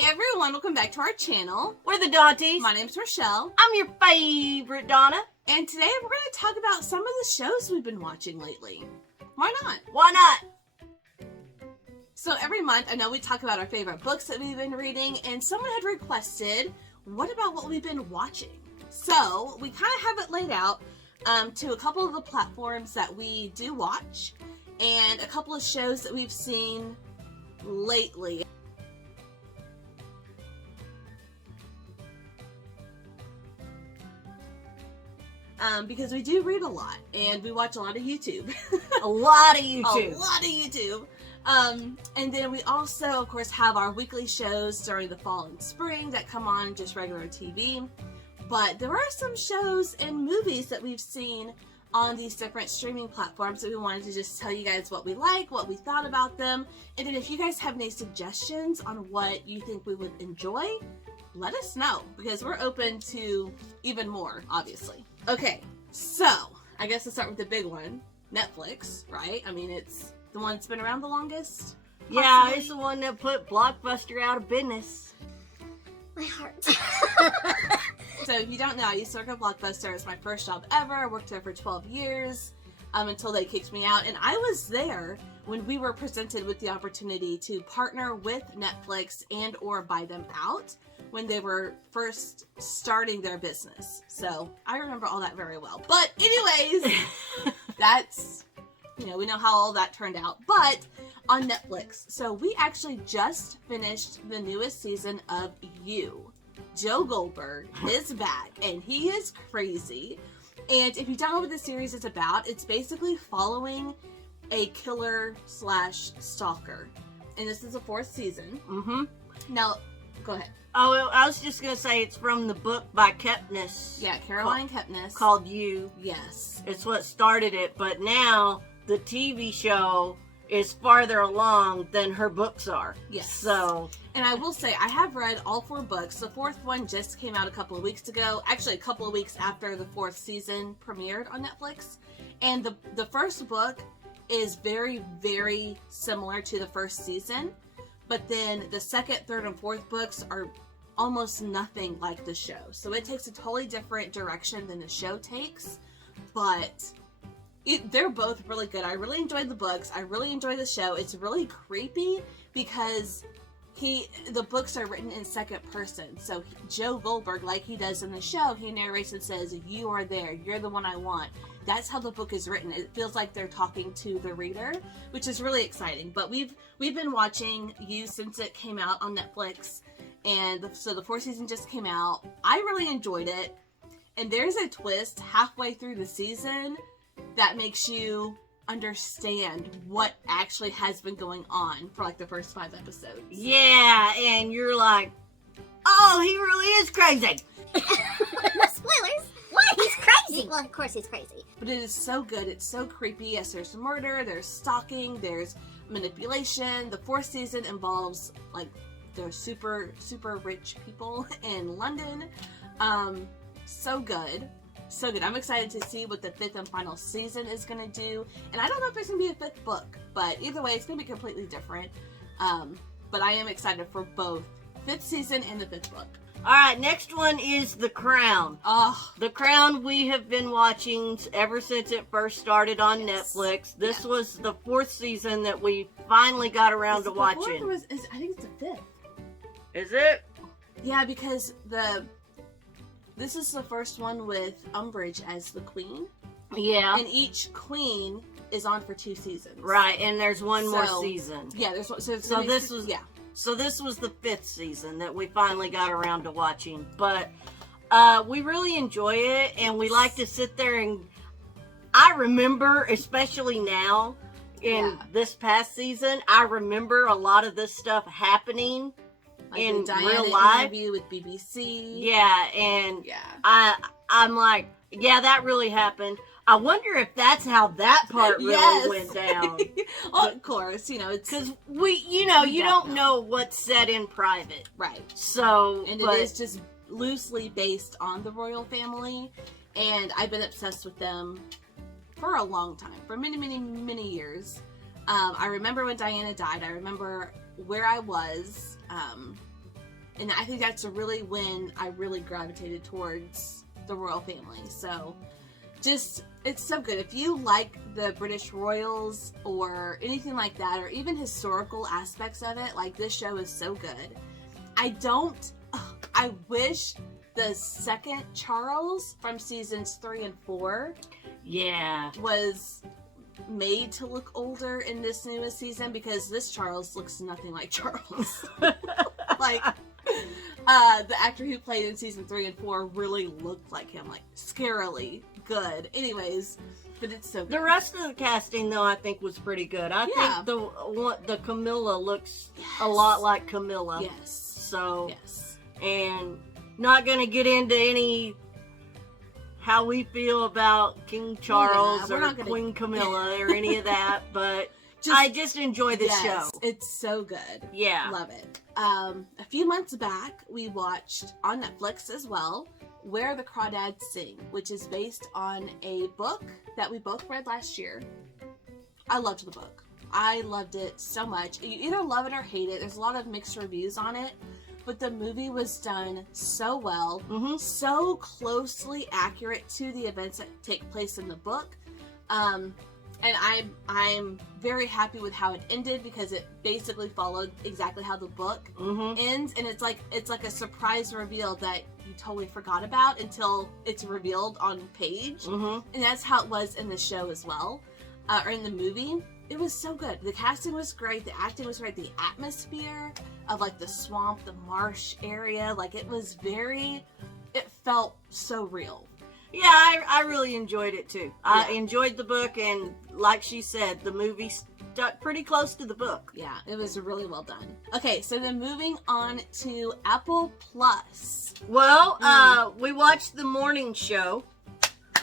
Hey everyone, welcome back to our channel. We're the Dawnties. My name's Rochelle. I'm your favorite Donna. And today we're going to talk about some of the shows we've been watching lately. Why not? Why not? So every month, I know we talk about our favorite books that we've been reading, and someone had requested, what about what we've been watching? So we kind of have it laid out to a couple of the platforms that we do watch, and a couple of shows that we've seen lately. Because we do read a lot, and we watch a lot of YouTube. A lot of YouTube. A lot of YouTube. And then we also, of course, have our weekly shows during the fall and spring that come on just regular TV. But there are some shows and movies that we've seen on these different streaming platforms that we wanted to just tell you guys what we like, what we thought about them. And then if you guys have any suggestions on what you think we would enjoy, let us know, because we're open to even more, obviously. Okay, so I guess let's start with the big one, Netflix, right? I mean, it's the one that's been around the longest. Yeah, possibly. it's the one that put Blockbuster out of business. My heart. So if you don't know, I used to work at Blockbuster. It's my first job ever. I worked there for 12 years until they kicked me out. And I was there when we were presented with the opportunity to partner with Netflix and or buy them out when they were first starting their business. So I remember all that very well. But anyways, that's, you know, we know how all that turned out. But on Netflix, so we actually just finished the newest season of You. Joe Goldberg is back, and he is crazy. And if you don't know what the series is about, it's basically following a killer slash stalker. And this is the 4th season. Mm-hmm. Now, go ahead. Oh, I was just going to say it's from the book by Kepnes. Yeah, Caroline Kepnes. Called You. Yes. It's what started it, but now the TV show is farther along than her books are. Yes. So, and I will say, I have read all 4 books. The 4th one just came out a couple of weeks ago. Actually, a couple of weeks after the 4th season premiered on Netflix. And the first book is very, very similar to the first season. But then the 2nd, 3rd, and 4th books are almost nothing like the show. So it takes a totally different direction than the show takes. But they're both really good. I really enjoyed the books. I really enjoy the show. It's really creepy because the books are written in 2nd person. So Joe Goldberg, like he does in the show, he narrates and says, "You are there. You're the one I want." That's how the book is written. It feels like they're talking to the reader, which is really exciting. But we've been watching You since it came out on Netflix, and so the 4th season just came out. I really enjoyed it, and there's a twist halfway through the season that makes you understand what actually has been going on for like the first 5 episodes. yeah, and you're like, oh, he really is crazy. No spoilers. What? He's crazy. Well, of course he's crazy. But it is so good. It's so creepy. Yes, there's murder, there's stalking, there's manipulation. The 4th season involves like they're super, super rich people in London. So good. So good. I'm excited to see what the 5th and final season is going to do. And I don't know if there's going to be a 5th book, but either way, it's going to be completely different. But I am excited for both 5th season and the 5th book. All right, next one is The Crown. Oh, The Crown we have been watching ever since it first started on Yes. Netflix. This was the 4th season that we finally got around to watching. I think it's the 5th. Is it? Yeah, because this is the first one with Umbridge as the queen. Yeah. And each queen is on for 2 seasons. Right, and there's one more So, season. Yeah, there's one. So this was yeah. So this was the 5th season that we finally got around to watching. But we really enjoy it, and we like to sit there and I remember, especially now in this past season, I remember a lot of this stuff happening Like in the Diana real life. interview with BBC. Yeah, and Yeah. I'm like, yeah, that really happened. I wonder if that's how that part really Yes. went down. Well, of course, you know, it's Because you don't know. know what's said in private. right. So, And but, it is just loosely based on the royal family, and I've been obsessed with them for a long time, for many, many, many years. I remember when Diana died. I remember where I was And I think that's really when I really gravitated towards the royal family. So just, it's so good. If you like the British royals or anything like that, or even historical aspects of it, like, this show is so good. I wish the second Charles from seasons 3 and 4 was made to look older in this newest season, because this Charles looks nothing like Charles. Like, the actor who played in season 3 and 4 really looked like him, like, scarily good. Anyways, but it's so good. The rest of the casting, though, I think was pretty good. I think the Camilla looks a lot like Camilla. Yes. So, yes. And not going to get into any how we feel about King Charles or Queen Camilla or any of that, but I just enjoy this show. It's so good. Yeah. Love it. A few months back, we watched on Netflix as well, Where the Crawdads Sing, which is based on a book that we both read last year. I loved the book. I loved it so much. You either love it or hate it. There's a lot of mixed reviews on it, but the movie was done so well, so closely accurate to the events that take place in the book. And I'm very happy with how it ended, because it basically followed exactly how the book ends, and it's like a surprise reveal that you totally forgot about until it's revealed on page, and that's how it was in the show as well, or in the movie. It was so good. The casting was great. The acting was great. The atmosphere of, like, the swamp, the marsh area, like, it felt so real. Yeah, I really enjoyed it too. I enjoyed the book, and like she said, the movie stuck pretty close to the book. Yeah, it was really well done. Okay, so then moving on to Apple Plus. Well, we watched the morning show.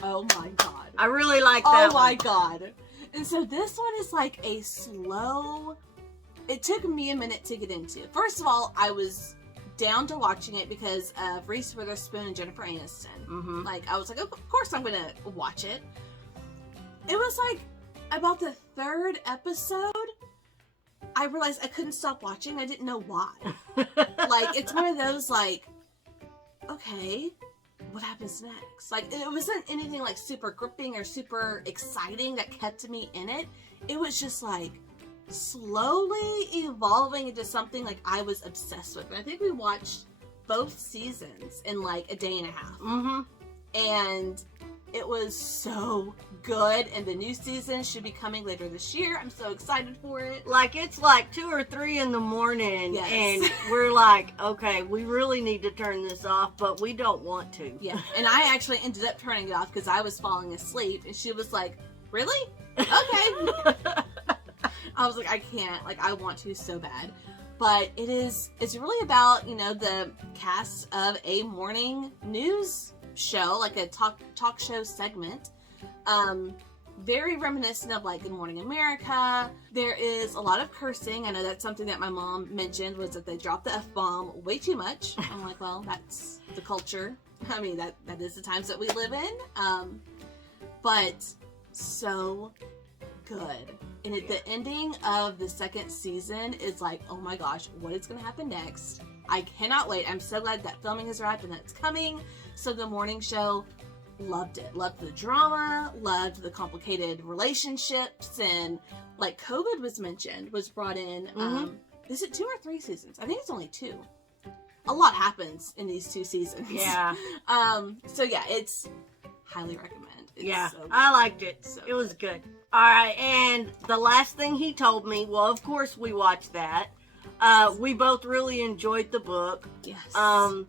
Oh my god. I really like that one. Oh my god. And so this one is like a slow... It took me a minute to get into. First of all, I was down to watching it because of Reese Witherspoon and Jennifer Aniston. Like, I was like, of course I'm gonna watch it. It was like about the third episode, I realized I couldn't stop watching. I didn't know why. Like, it's one of those, like, okay, what happens next? Like, it wasn't anything like super gripping or super exciting that kept me in it. It was just like slowly evolving into something like I was obsessed with. And I think we watched both seasons in like a day and a half. And it was so good, and the new season should be coming later this year. I'm so excited for it. Like, it's like 2 or 3 in the morning, and we're like, okay, we really need to turn this off, but we don't want to. Yeah, and I actually ended up turning it off because I was falling asleep, and she was like, really? Okay. I was like, I can't. Like, I want to so bad. But it's really about, you know, the cast of a morning news show, like a talk show segment. Very reminiscent of like Good Morning America. There is a lot of cursing. I know that's something that my mom mentioned, was that they dropped the F-bomb way too much. I'm like, well, that's the culture. I mean, that is the times that we live in. But so good. And at the ending of the second season is like, oh my gosh, what is going to happen next? I cannot wait. I'm so glad that filming has wrapped and that it's coming. So the morning show, loved it. Loved the drama, loved the complicated relationships, and like COVID was brought in. Is it 2 or 3 seasons? I think it's only 2. A lot happens in these 2 seasons. Yeah. So yeah, it's highly recommend. It's so I liked it. So it was good. All right, and the last thing he told me, well, of course we watched that. We both really enjoyed the book. Yes.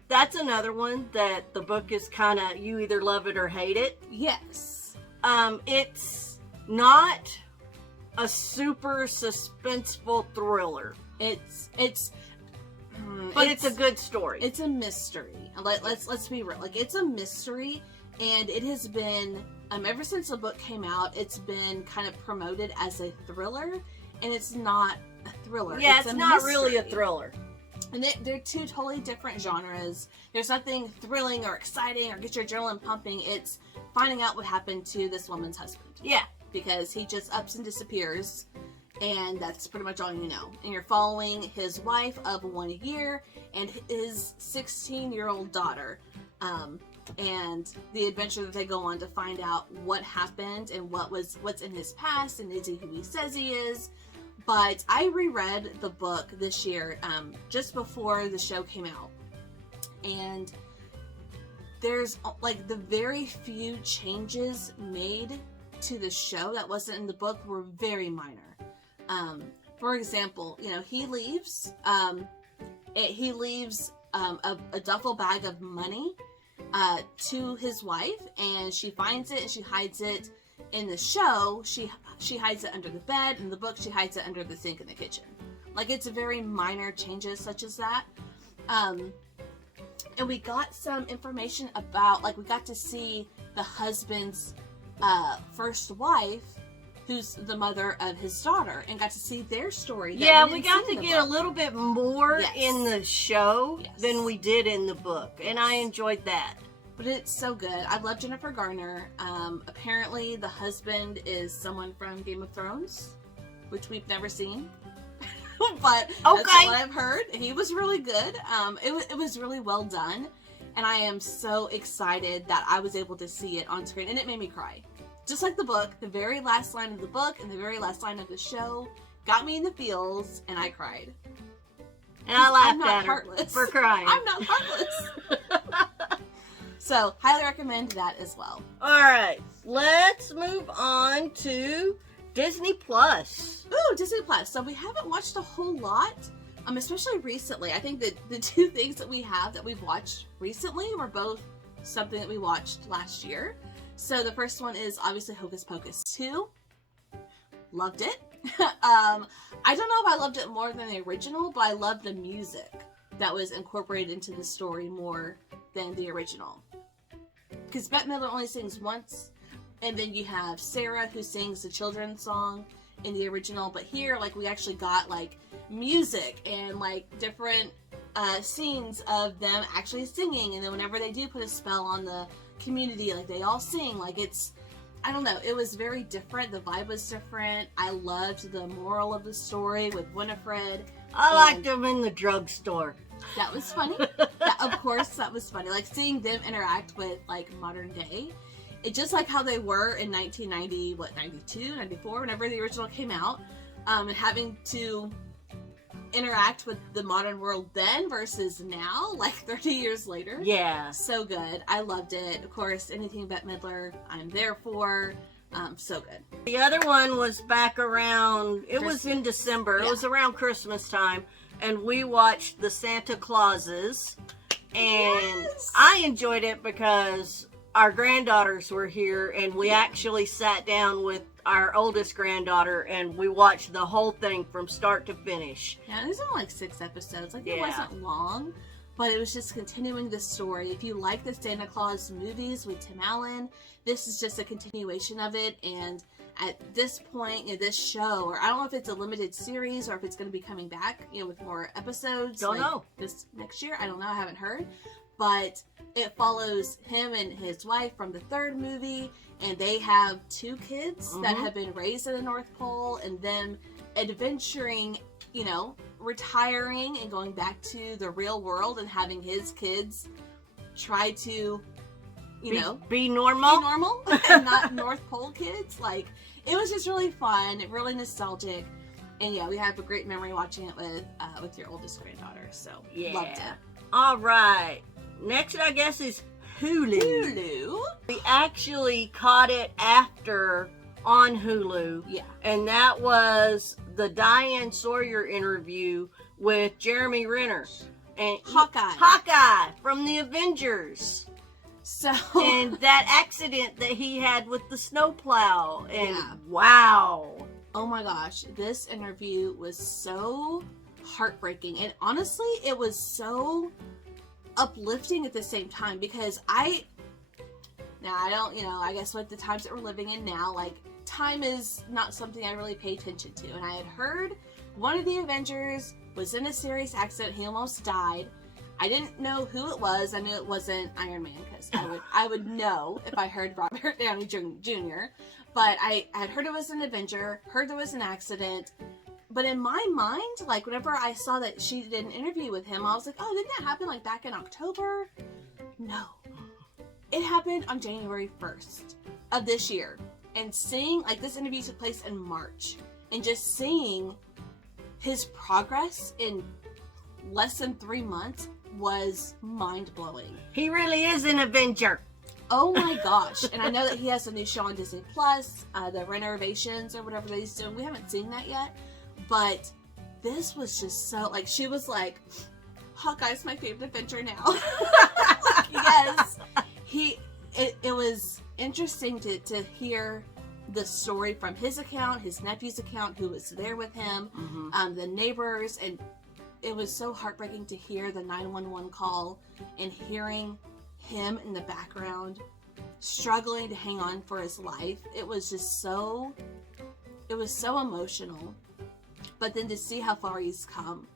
That's another one that the book is kind of, you either love it or hate it. Yes. It's not a super suspenseful thriller. But it's a good story. It's a mystery. Let's be real. Like, it's a mystery, and it has been ever since the book came out, it's been kind of promoted as a thriller, and it's not a thriller. Yeah, it's not mystery. really a thriller. And they're 2 totally different genres. There's nothing thrilling or exciting or get your adrenaline pumping. It's finding out what happened to this woman's husband. Yeah. Because he just ups and disappears, and that's pretty much all you know. And you're following his wife of 1 year and his 16-year-old daughter, and the adventure that they go on to find out what happened and what's in his past, and is he who he says he is. But I reread the book this year, just before the show came out, and there's like the very few changes made to the show that wasn't in the book were very minor. For example, he leaves a duffel bag of money to his wife, and she finds it and she hides it. In the show, she hides it under the bed. In the book, she hides it under the sink in the kitchen. Like, it's very minor changes such as that. And we got some information about, like, we got to see the husband's first wife, who's the mother of his daughter, and got to see their story. Yeah, we got to get a little bit more in the show than we did in the book, and I enjoyed that. But it's so good. I love Jennifer Garner. Apparently, the husband is someone from Game of Thrones, which we've never seen. But that's what I've heard. He was really good. It was really well done. And I am so excited that I was able to see it on screen. And it made me cry. Just like the book, the very last line of the book and the very last line of the show got me in the feels, and I cried. And I laughed at her for crying. I'm not heartless. So, highly recommend that as well. Alright, let's move on to Disney Plus. Ooh, Disney Plus. So, we haven't watched a whole lot, especially recently. I think that the two things that we've watched recently were both something that we watched last year. So, the first one is obviously Hocus Pocus 2. Loved it. I don't know if I loved it more than the original, but I loved the music that was incorporated into the story more than the original. Because Bette Midler only sings once, and then you have Sarah who sings the children's song in the original, but here, like, we actually got, like, music and, like, different scenes of them actually singing, and then whenever they do put a spell on the community, like, they all sing. Like, it's, I don't know, it was very different. The vibe was different. I loved the moral of the story with Winifred. I liked them in the drugstore. That was funny. Of course, that was funny. Like, seeing them interact with, like, modern day. It just like how they were in 1990, 92, 94, whenever the original came out. And having to interact with the modern world then versus now, like 30 years later. Yeah. So good. I loved it. Of course, anything Bette Midler, I'm there for. So good. The other one was back around, it was in December. Yeah. It was around Christmas time. And we watched the Santa Clauses, and I enjoyed it because our granddaughters were here, and we actually sat down with our oldest granddaughter, and we watched the whole thing from start to finish. Yeah, there's only like 6 episodes. Like, it wasn't long, but it was just continuing the story. If you like the Santa Claus movies with Tim Allen, this is just a continuation of it, and at this point in this show, or I don't know if it's a limited series or if it's going to be coming back, with more episodes. Don't know. This next year. I don't know. I haven't heard. But it follows him and his wife from the 3rd movie, and they have 2 kids that have been raised at the North Pole, and them adventuring, retiring and going back to the real world and having his kids try to, be normal. Be normal and not North Pole kids. Like, it was just really fun, really nostalgic, and yeah, we have a great memory watching it with your oldest granddaughter. So loved it. All right, next I guess is Hulu. We actually caught it after on Hulu. Yeah, and that was the Diane Sawyer interview with Jeremy Renner and Hawkeye from the Avengers. So, and that accident that he had with the snowplow, and wow. Oh my gosh, this interview was so heartbreaking, and honestly, it was so uplifting at the same time, because I guess with the times that we're living in now, like, time is not something I really pay attention to, and I had heard one of the Avengers was in a serious accident. He almost died. I didn't know who it was. I knew it wasn't Iron Man, because I would know if I heard Robert Downey Jr. But I had heard it was an Avenger, heard there was an accident, but in my mind, like, whenever I saw that she did an interview with him, I was like, oh, didn't that happen, like, back in October? No. It happened on January 1st of this year. And seeing, like, this interview took place in March. And just seeing his progress in less than 3 months was mind-blowing. He really is an Avenger. Oh my gosh. And I know that he has a new show on Disney Plus, the Renovations or whatever that he's doing. We haven't seen that yet. But this was just so, like, she was like, Hawkeye's my favorite adventure now. Yes. It was interesting to hear the story from his account, his nephew's account, who was there with him, the neighbors, and it was so heartbreaking to hear the 911 call and hearing him in the background struggling to hang on for his life. It was so emotional. But then to see how far he's come,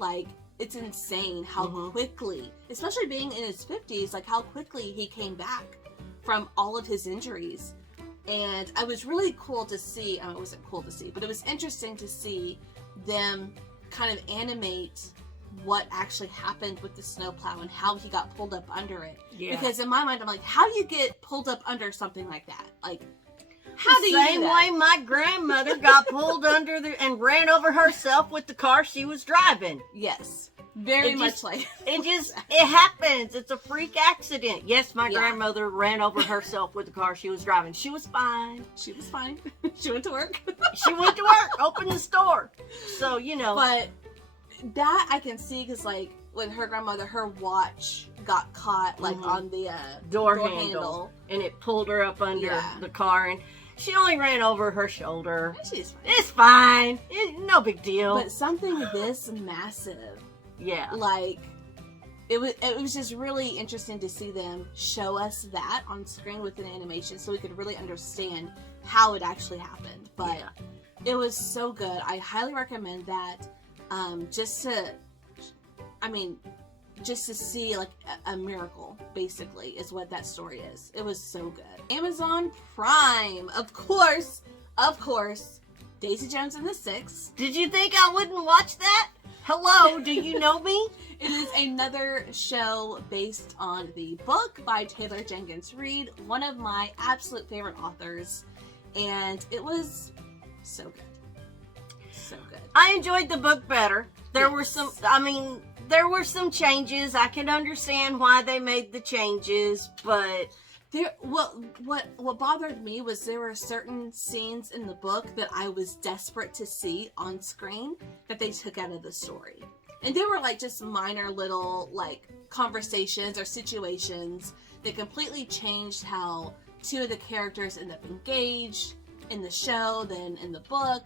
like, it's insane how quickly, especially being in his 50s, like how quickly he came back from all of his injuries. And it was really cool to see, it wasn't cool to see, but it was interesting to see them kind of animate what actually happened with the snowplow and how he got pulled up under it. Yeah. Because in my mind, I'm like, how do you get pulled up under something like that? Like, how do you do that? Same way my grandmother got pulled under and ran over herself with the car she was driving. Yes. Very much like it happens. It's a freak accident. Yes, my grandmother ran over herself with the car she was driving. She was fine. She was fine. She went to work. She went to work. Opened the store. So, you know. But that I can see because, like, with her grandmother, her watch got caught, like, on the door handle. And it pulled her up under the car. And she only ran over her shoulder. She's fine. It's fine. No big deal. But something this massive. Yeah. Like, it was just really interesting to see them show us that on screen with an animation so we could really understand how it actually happened. But it was so good. I highly recommend that. Just to see, like, a miracle, basically, is what that story is. It was so good. Amazon Prime, of course, Daisy Jones and the Six. Did you think I wouldn't watch that? Hello, do you know me? It is another show based on the book by Taylor Jenkins Reid, one of my absolute favorite authors, and it was so good. So good. I enjoyed the book better. There were some changes. I can understand why they made the changes, but what bothered me was there were certain scenes in the book that I was desperate to see on screen that they took out of the story. And they were, like, just minor little, like, conversations or situations that completely changed how two of the characters end up engaged in the show than in the book.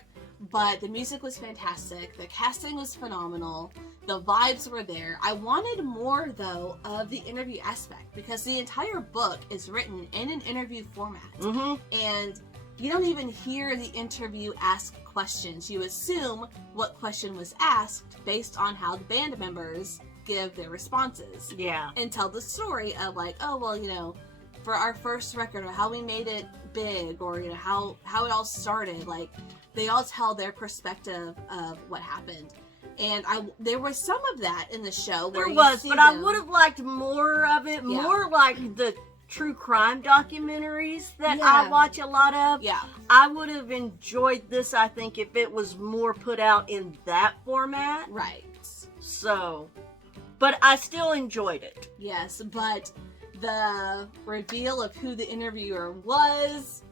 But the music was fantastic. The casting was phenomenal. The vibes were there. I wanted more, though, of the interview aspect because the entire book is written in an interview format. And you don't even hear the interview ask questions. You assume what question was asked based on how the band members give their responses. Yeah. And tell the story of, like, oh, well, you know, for our first record, or how we made it big, or, you know, how it all started. Like, they all tell their perspective of what happened. And there was some of that in the show. Where I would have liked more of it. Yeah. More like the true crime documentaries that I watch a lot of. Yeah. I would have enjoyed this, I think, if it was more put out in that format. Right. So, but I still enjoyed it. Yes, but the reveal of who the interviewer was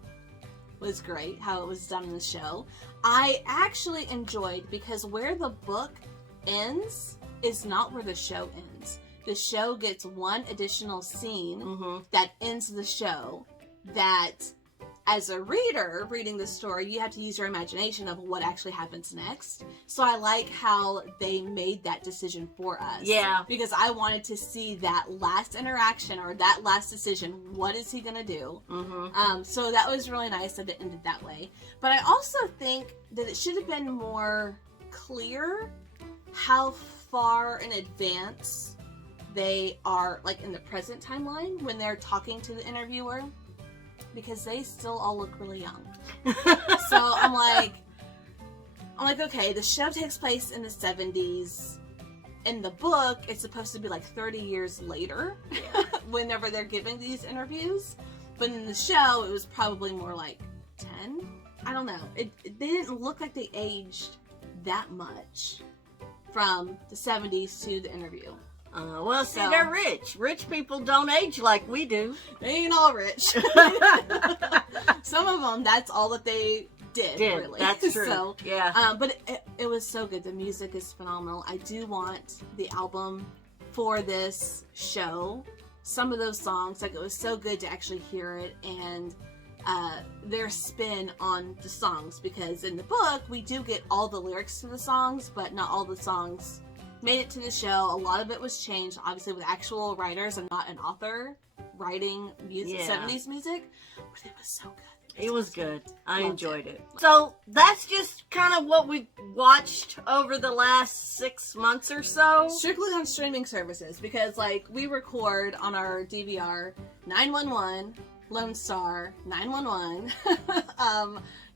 great, how it was done in the show. I actually enjoyed, because where the book ends is not where the show ends. The show gets one additional scene that ends the show that, as a reader reading the story, you have to use your imagination of what actually happens next. So I like how they made that decision for us. Yeah. Because I wanted to see that last interaction or that last decision. What is he going to do? So that was really nice that it ended that way. But I also think that it should have been more clear how far in advance they are, like, in the present timeline when they're talking to the interviewer. Because they still all look really young. So I'm like, I'm like, okay, the show takes place in the 70s. In the book, it's supposed to be like 30 years later, whenever they're giving these interviews. But in the show, it was probably more like 10. I don't know. They didn't look like they aged that much from the 70s to the interview. Well, see, they're rich. Rich people don't age like we do. They ain't all rich. Some of them, that's all that they did really. That's true. So, yeah. But it was so good. The music is phenomenal. I do want the album for this show. Some of those songs, like, it was so good to actually hear it and their spin on the songs, because in the book we do get all the lyrics to the songs, but not all the songs made it to the show. A lot of it was changed, obviously, with actual writers and not an author writing music, 70s music, but it was so good. It was good. I enjoyed it. Loved So that's just kind of what we watched over the last 6 months or so. Strictly on streaming services, because like we record on our DVR 911, Lone Star, 911,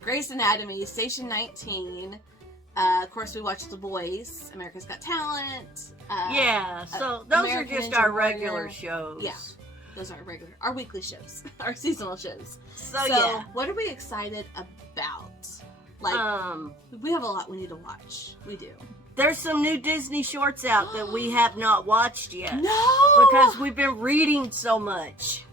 Grey's Anatomy, Station 19. Of course, we watch The Voice, America's Got Talent. So those American are just Ninja our Warrior. regular shows. Yeah. Those are our weekly shows, our seasonal shows. So So, what are we excited about? Like, we have a lot we need to watch. We do. There's some new Disney shorts out that we have not watched yet. No! Because we've been reading so much.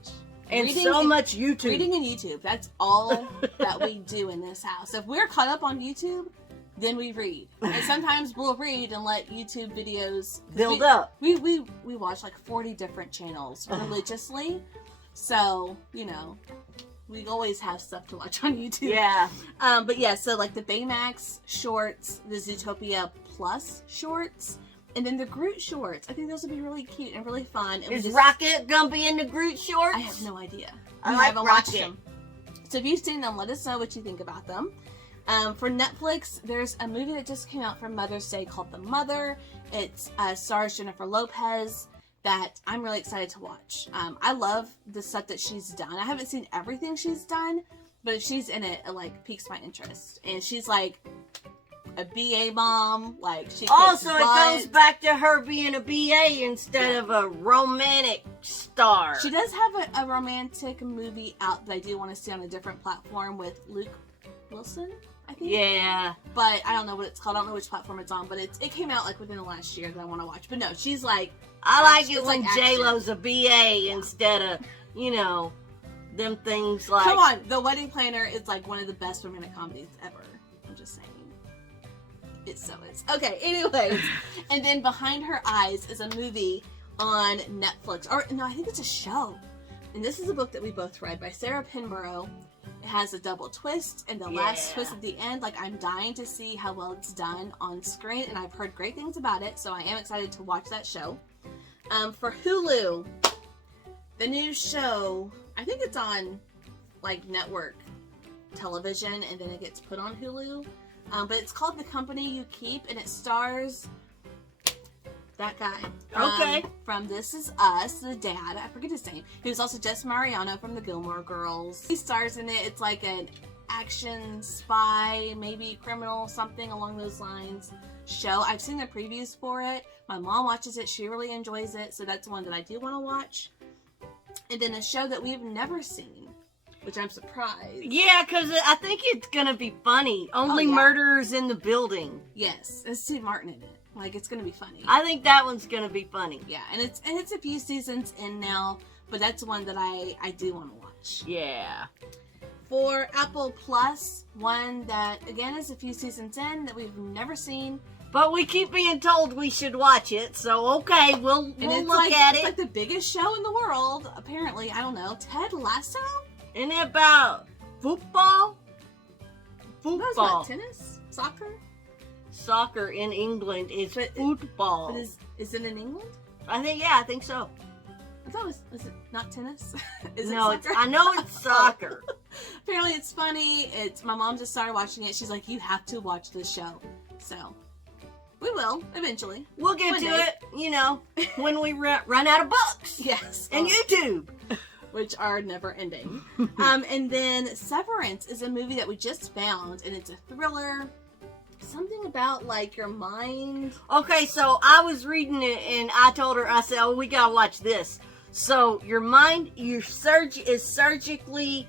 And so much YouTube. Reading and YouTube. That's all that we do in this house. If we're caught up on YouTube, then we read. And sometimes we'll read and let YouTube videos build up. We watch like 40 different channels religiously. So, you know, we always have stuff to watch on YouTube. Yeah. But yeah, so like the Baymax shorts, the Zootopia Plus shorts, and then the Groot shorts. I think those would be really cute and really fun. And Is Rocket gonna be in the Groot shorts? I have no idea. I We like haven't watched Rocket. them. So if you've seen them, let us know what you think about them. For Netflix, there's a movie that just came out for Mother's Day called The Mother. It stars Jennifer Lopez that I'm really excited to watch. I love the stuff that she's done. I haven't seen everything she's done, but if she's in it, it like piques my interest. And she's like a BA mom, like she kicks So it butt. goes back to her being a BA instead of a romantic star. She does have a romantic movie out that I do want to see on a different platform with Luke Wilson, I think. Yeah. But I don't know what it's called. I don't know which platform it's on, but it came out like within the last year that I want to watch. But no, she's like, I like it it's when like J-Lo's a BA instead of, you know, them things like... come on, The Wedding Planner is like one of the best romantic comedies ever. I'm just saying. It so is. Okay, anyways. And then Behind Her Eyes is a movie on Netflix. Or, no, I think it's a show. And this is a book that we both read by Sarah Pinborough. It has a double twist, and the last twist at the end, like, I'm dying to see how well it's done on screen, and I've heard great things about it, so I am excited to watch that show. For Hulu, the new show, I think it's on, like, network television, and then it gets put on Hulu, but it's called The Company You Keep, and it stars that guy. From This Is Us, the dad. I forget his name. He was also Jess Mariano from the Gilmore Girls. He stars in it. It's like an action spy, maybe criminal, something along those lines show. I've seen the previews for it. My mom watches it. She really enjoys it. So that's one that I do want to watch. And then a show that we've never seen, which I'm surprised. Yeah, because I think it's going to be funny. Only Murderers in the Building. Yes, it's Steve Martin in it. Like, it's gonna be funny. I think that one's gonna be funny. Yeah, and it's a few seasons in now, but that's one that I do want to watch. Yeah. For Apple Plus, one that again is a few seasons in that we've never seen. But we keep being told we should watch it, so okay, we'll look at it. It's like the biggest show in the world, apparently. I don't know. Ted Lasso? Isn't it about football? No, it's about tennis? Soccer? Soccer in England is football. But is it in England? I think so. I thought is it not tennis? Is no, it soccer? I know it's soccer. Apparently it's funny. My mom just started watching it. She's like, you have to watch this show. So, we will, eventually. We'll get to it, you know, when we run out of books. Yes. And YouTube. Which are never ending. And then Severance is a movie that we just found, and it's a thriller, something about like your mind. Okay, so I was reading it and I told her, I said, oh, we gotta watch this. So your mind, is surgically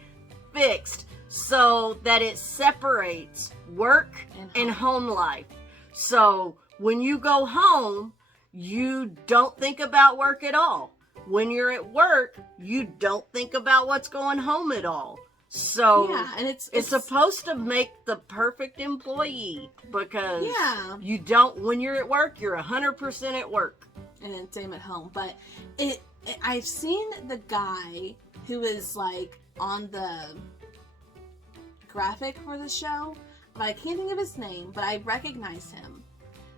fixed so that it separates work and home life. So when you go home, you don't think about work at all. When you're at work, you don't think about what's going home at all. So yeah, and it's supposed to make the perfect employee because yeah. you don't, when you're at work, you're 100% at work. And then same at home. But I've seen the guy who is like on the graphic for the show, but I can't think of his name, but I recognize him.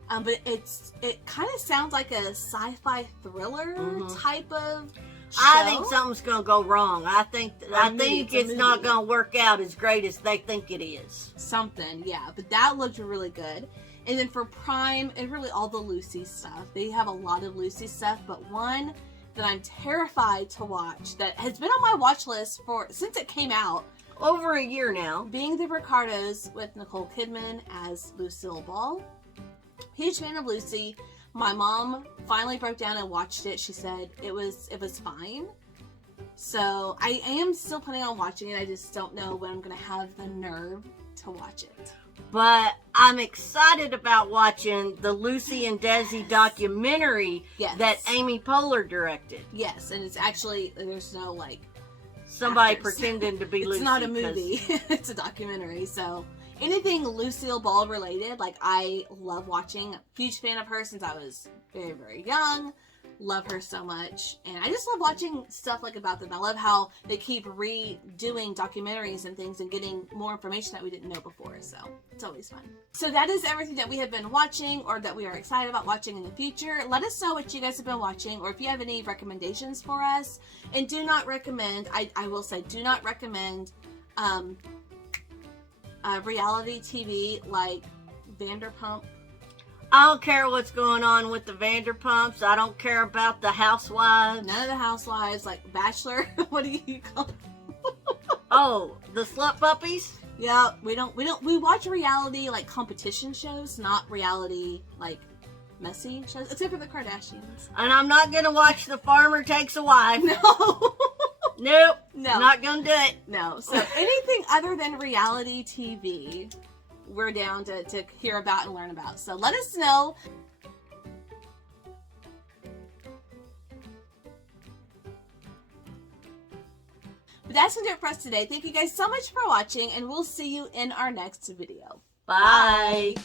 But it kind of sounds like a sci-fi thriller type of show. I think something's gonna go wrong. I think it's not gonna work out as great as they think it is. Something, yeah. But that looked really good. And then for Prime, and really all the Lucy stuff, they have a lot of Lucy stuff. But one that I'm terrified to watch that has been on my watch list since it came out, over a year now, being The Ricardos with Nicole Kidman as Lucille Ball. Huge fan of Lucy. My mom finally broke down and watched it. She said it was fine. So I am still planning on watching it. I just don't know when I'm going to have the nerve to watch it. But I'm excited about watching the Lucy and Desi documentary that Amy Poehler directed. Yes, and it's actually, there's no like somebody actors. pretending to be it's Lucy. It's not a movie. It's a documentary. So anything Lucille Ball related, like I love watching. Huge fan of her since I was very, very young. Love her so much. And I just love watching stuff like about them. I love how they keep redoing documentaries and things and getting more information that we didn't know before. So it's always fun. So that is everything that we have been watching or that we are excited about watching in the future. Let us know what you guys have been watching or if you have any recommendations for us. And do not recommend, I will say, do not recommend reality TV like Vanderpump. I don't care what's going on with the Vanderpumps. I don't care about the Housewives. None of the Housewives, like Bachelor. What do you call it? Oh, the slut puppies? Yeah, we watch reality like competition shows, not reality like messy shows, except for the Kardashians. And I'm not gonna watch The Farmer Takes a Wife. No. Nope. No. Not gonna do it. No. So anything other than reality TV, we're down to hear about and learn about. So let us know. But that's going to do it for us today. Thank you guys so much for watching, and we'll see you in our next video. Bye. Bye.